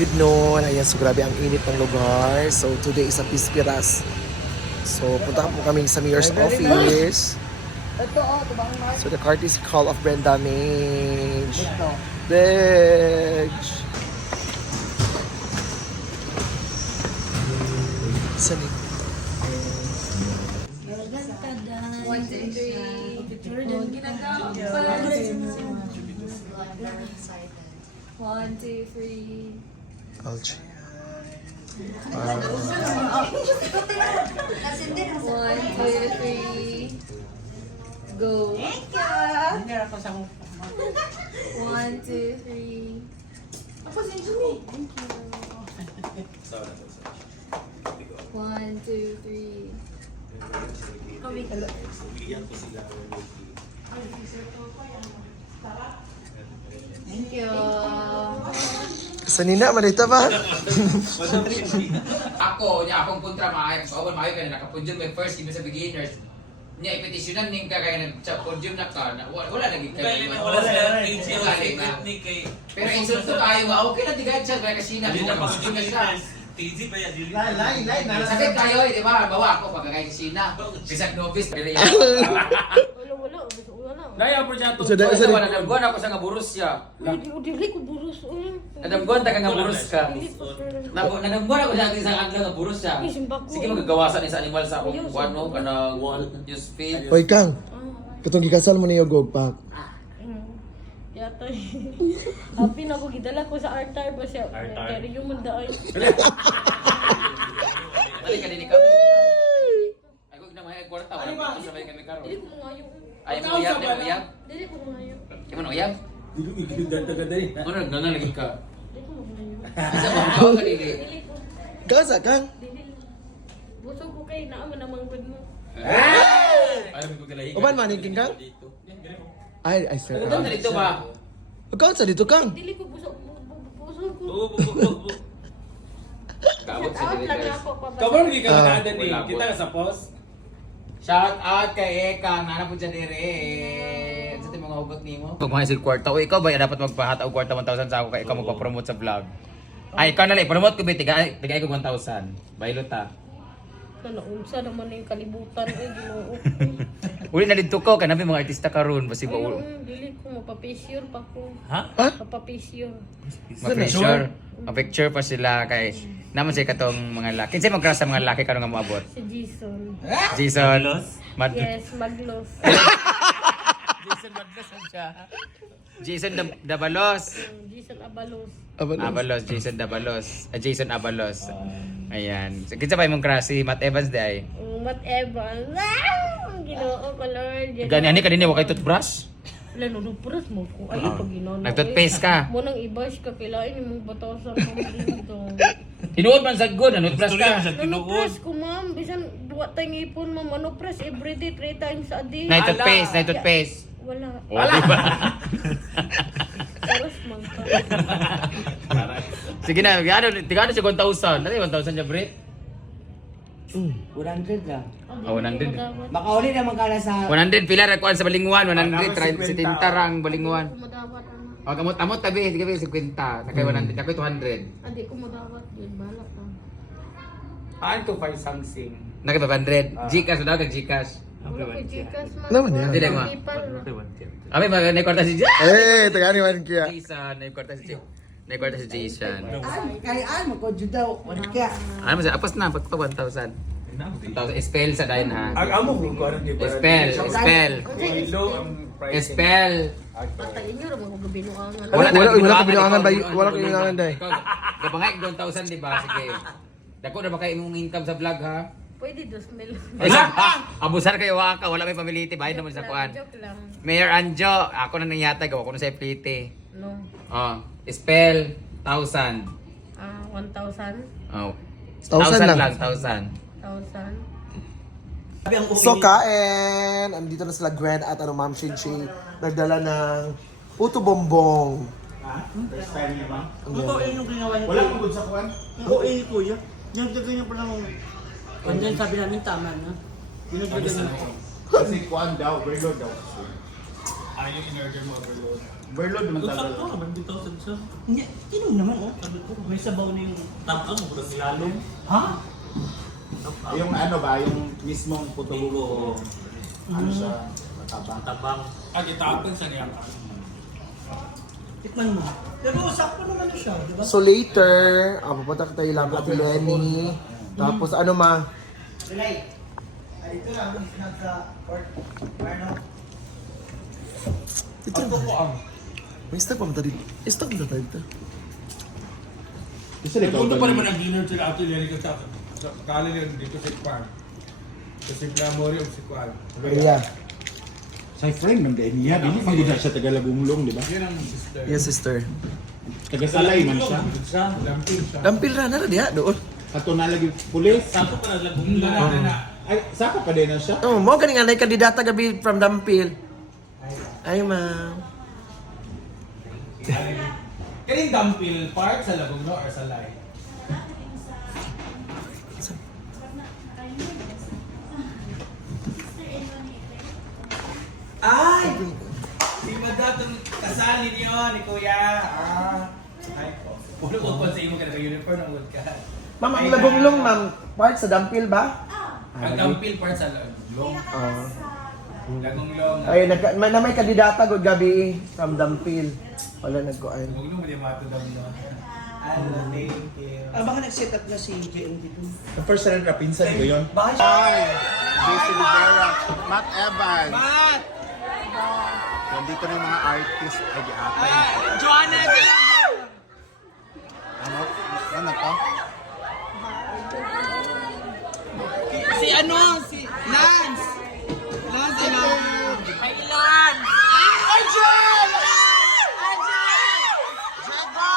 Good noon. Ayan, so grabe ang init ng lugar. So today is a Pispiras. So punta po kami sa mayor's office. So the courtesy call of Brenda Mage. Bedge. Saan eh? 1, 2, 3. Jordan, ginagawa pa. 1, 2, 3. Alchi. 1, 2, 3. Go. 1, 2, 3. Ako si Jimmy. Thank you. 1, 2, 3. Kami ka lang. Thank you. Sanina, malita ba? Akong kontra maayo. So, ako maayo ka na nakapunjun may first even sa beginners. Niya ipetisyonan ning ka kaya nagsa-podium na ka. Wala lagi ka. Wala sa TG Pero insulto tayo nga, okay na tigad siya kaya kasi na podium na siya. TG pa yan. Sakit kayo di ba? Bawa ako pagkakay kasi na. Bisag novice. Daya po dyan to. Nadamguan ako sa nga burus siya. Dili ko burus. Nadamguan ta ka nga burus ka. Nadamguan ako sa ating isang adlaw nga burus siya. Sige magagawasan ni sa animal sa akong ano kanang use feed. Hoy Kang, katong gikasal mo niyo Gogpak. Yata. Happy na ko gidala ko sa artar ba siya. Pero yung mandaay. Dali ka din ikaw. Ay ko na may kwarta wala ko sabay kami karon. Dili ko ngayon. Ay mo uyab, mo uyab. Dili ko ngayon. Imo na uyab? Ganda rin. Ano naglalagi ka? Dili ko ngayon. Isa ba ako ka dili? Dili ko. Kasa Kang? Dili. Busog ko kay naa man namang good mo. Alam ko kalahi. Uban man hingking Kang? Ay, sir. Ano dito ba? Ikaw sa dito Kang? Dili ko busog. Busog ko. Oo. Kaabot sa Out dili lang guys. ako pa. Kabar di ka nakaadan ni. Wala po. Kita ka sa post. Shout out kay Eka, nana po dyan dire. Sa mga hugot nimo. Pag mga isig kwarta, o ikaw ba dapat magpahataw kwarta 1,000 sa ako kay ikaw magpa-promote sa vlog. Ay, ikaw na lang, promote ko ba, tigay ko 1,000. Bailo ta. Naunsa naman yung kalibutan Ginoo. Uli na dito ko, kanabi mga artista karon basi ba Dili ko mapapisure pa ko. Ha? Mapapisure. ma-picture. Ma-picture pa sila kay naman siya katong mga laki. Kinsay mag-crush sa mga laki karon nga moabot? Si Jason. Jason. Yes, maglos. Jason Madlos siya. Jason Dabalos. Jason Abalos. Abalos, Jason Dabalos. Jason Abalos. Ayan. So, kinsa pa imong crush si Matt Evans di ay? Whatever. Ginoo ko Lord. Gani ani kanini wa kay toothbrush? Wala no puras mo ko. Ay pag ginoo. Nag-toothpaste ka. Mo nang i-bash ka kilain imong batasan mo dito. Tinuod man sad good, ano toothbrush ka? Ano press ko ma'am, bisan duwa tay ngipon ma'am, ano press everyday 3 times a day. Night toothpaste. Wala. Wala ba? Taros man ka. Sige na, tigano siya 1,000. Dali 1,000 siya, Bre. 100 lang. Oh, 100. Makauli naman ka na sa... 100 pila ra kuan sa Balinguan, 100 30 ra ang Balinguan. Kumudawat ano. O kamot tabi, sige 50. Nakay 100, nakay 200. Adi kumudawat yun balak ka. Ano to 5 something? Nakay 500. Gcash daw kag Gcash. Wala ko Gcash man. Naman yan. Dili mo. Paypal. Abi magay kwarta si Tagani man kaya. Jason, nay kwarta si Jason. Kayaan mo ko daw. Wala ka. Ano mo sa apas na pagpa 1,000. 1,000 spell sa dayon ha. Ang amo kung ko ano di ba? Low ang price. Spell. Patayin nyo rin mga gabinuangan. Wala ka binuangan ba? Wala ka binuangan dai. Gabangay 1,000 di ba? Sige. Dako na ba kayo imong income sa vlog ha? Pwede 2,000. Abusar kayo waka, wala may pamiliti, bayad naman sa kuan. Joke lang. Mayor Anjo, ako na nangyatag, ako na sa plite. No. Oh, spell 1,000. 1,000. Oh. 1,000 lang. 1,000. So kain, andito na sila Gwen at Ma'am Shinchi. Nagdala ng puto bombong. First time niya ba? Bukuin yung ginawa niya. Wala mong good sa kuwan? Bukuin kuya. Yung gagawin niya pala ng... Kanya sabi namin tama na. Yung gagawin niya. Kasi kuwan daw, very low daw. Ayaw in-order mo overload. Overload naman Kung talaga. sakto naman, 2,000 siya. Hindi, inom naman oh. Sabi ko, may sabaw na yung tapa mo, kurang ilalong. Ha? Yung ano ba, yung mismong puto ano siya, matabang. Tabang. Ah, itapang sa niya ka. Tikman mo. Pero sakto naman siya, di ba? So later, pupunta ka tayo lang Ate Lenny. Tapos ano ma? Ito na. May stock pa mata dito. Stock na tayo dito. Gusto rin Nagpunto pa naman ang dinner sila Ate Lenny kasi sa kala nila dito sa Kwan. Kasi Glamore o si Kwan. Ayan. Sa friend man gaya niya, hindi man gina siya taga-Lagumlong, di ba? Yan ang sister. Yes, sister. Taga-Salay man siya. Siya, lampin siya. Dampil na na diha doon. Ato na lagi pulis. Sapo pa na lagong na. Ay, saka pa din na siya. Oh, mo ganing anay kandidata gabi from Dampil. Ay, ma'am. Kaning dumpil part sa lagong no or sa light? Ay! Si Madatong kasali niyo ni Kuya. Ay po. Puno ko pa sa imo ka naka-uniform ng wood ka. Ma'am, ang lagonglong, ma'am. Part sa Dampil ba? Ang dumpil part sa lagong. Oo. Lagong-long. Ay, na may kandidata gud gabi from Dampil. Wala nagkuan. Huwag nung malimato daw no. Thank you. Baka nag-set up na si JM dito. The first time na pinsan ko yun. Daisy Rivera, Matt Evans. Matt! Nandito na yung mga artist ay ate. Joanna! Ano to? Si ano? Si Lance! Lance ano? Ay, Lance! Angel! Angel! Jago!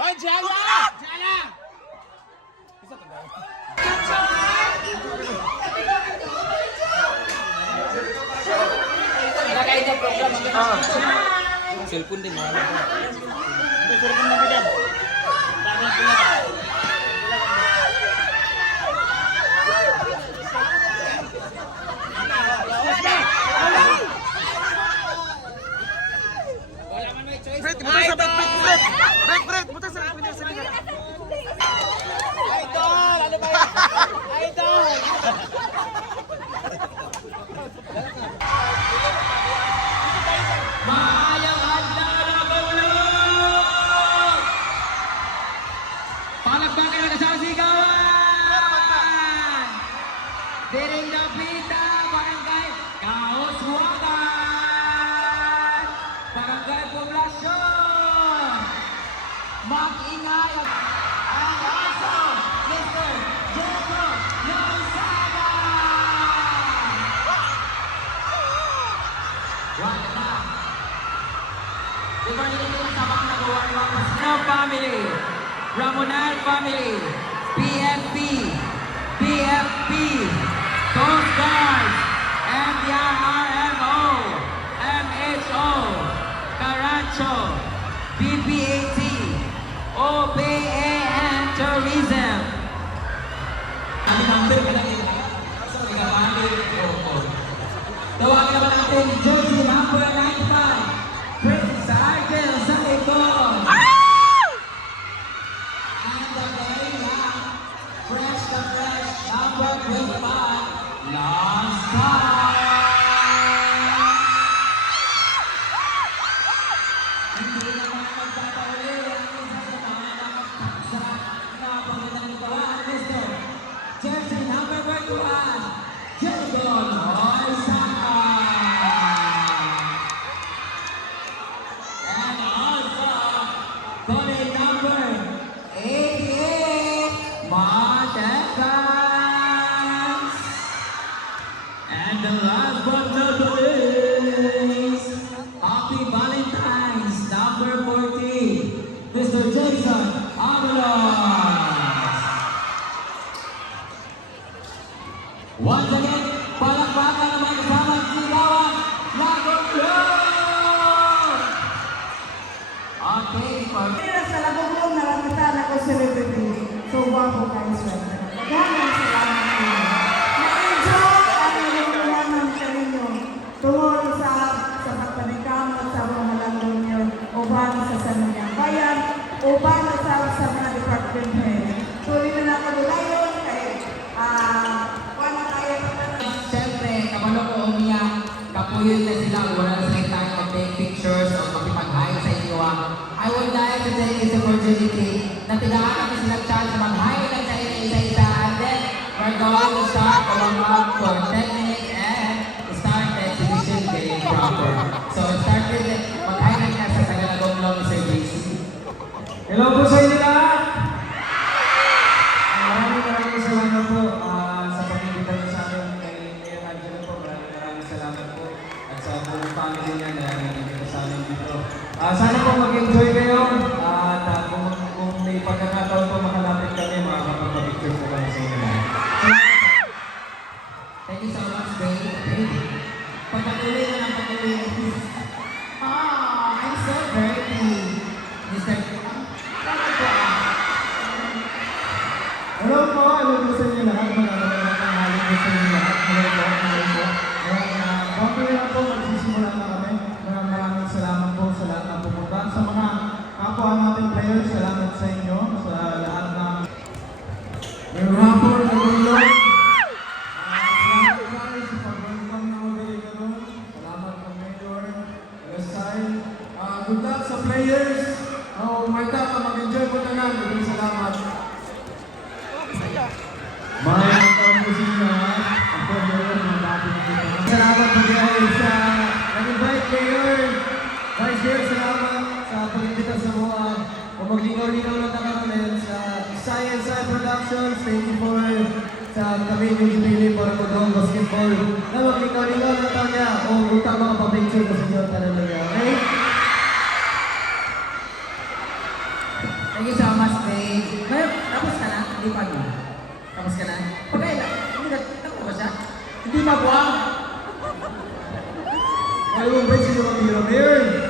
Oh, Jala! Jala! Cellphone din mo. Idol! Ano ba yan? Idol! Maayang adlaw mga kaulog! Palakpakan ang kasasigawan! Diring Napita, Barangay Kaoswagan! Barangay Poblasyon! Mag-ingay ang aso, Mr. Joko Lonzaga! Family, Ramonal family, PFP, PFP, Coast Guard, MDRRMO, MHO, Caracho, BPAT, OBA and Tourism. Tawagin naman natin jersey number 95, Prince Argel sa likod. And the very young, fresh na fresh, number 25, last time. Hindi naman magtatauli ang isa sa mga nakapagsak na pangitan ng kawan, Mr. Jersey number 41, Jerigon Oisaka. And also, Cody number 88, Mark Evans. And the last but not the least, Happy Valentine's number 40, Mr. Jason Avalos. Once again, palakpakan naman kasama ang sigawan, Lagong-Long! Okay, Pero sa Lagong-Long, naramutan ako sa Celebrity. So, wapo kayo swerte. Maraming salamat po. Na-enjoy ang Lagong-Long ng sa inyo. kabalo ko umiyak, kapuyon na sila, wala na sila time to take pictures o makipag-hi sa inyo. I would like to take this opportunity na tinaan namin silang chance mag-hi lang sa inyo isa-isa, and then we're going to start the warm-up for 10 minutes and start the exhibition getting proper. So start with it, mag-hi lang na sa Tagalagong Long Sir JC. Hello po sa inyo lahat! Maraming salamat po sa pag-ibigay niyo sa amin kay Mayor Angelo po. Maraming salamat po. At sa buong family niya na nandito sa amin dito. Sana po mag-enjoy kayo. At kung may pagkakataon po makalapit kami, makakapag-picture po kami sa inyo lahat. Thank you so much, babe. Pagpatuloy na lang patuloy. I'm so dirty. Mr. Hello po sa inyo lahat. Magandang tanghali po sa inyo lahat. Hello po. Bago lang po, magsisimula na kami. Maraming salamat po sa lahat ng pumunta. Sa mga kapwa natin players, salamat sa inyo. Sa lahat ng ngayong hapon, nagulong. Salamat guys sa pag-welcome na magaling ganun. Salamat po Mayor, Lasay. Good luck sa players. Marta, mag-enjoy po na lang. Maraming salamat. Maraming taon po sa inyo ha. Ako Mayor, mga dati na dito. Salamat po guys sa nag-invite Mayor. Vice Mayor, salamat sa pag-invita sa mga o maglingaw-lingaw lang na kami sa Science Eye Productions. Thank you for sa kami yung pinili para magawang basketball. Na maglingaw-lingaw lang tayo niya o utang mga pa-picture ko sa inyo. Talaga niya. Okay? Thank you so much, babe. Ngayon, tapos ka na? Hindi pa na. Tapos ka na? Pagkailan? Hindi na, tapos ba siya? Hindi magwa. Ayaw ba sila mag-hira, Mayor?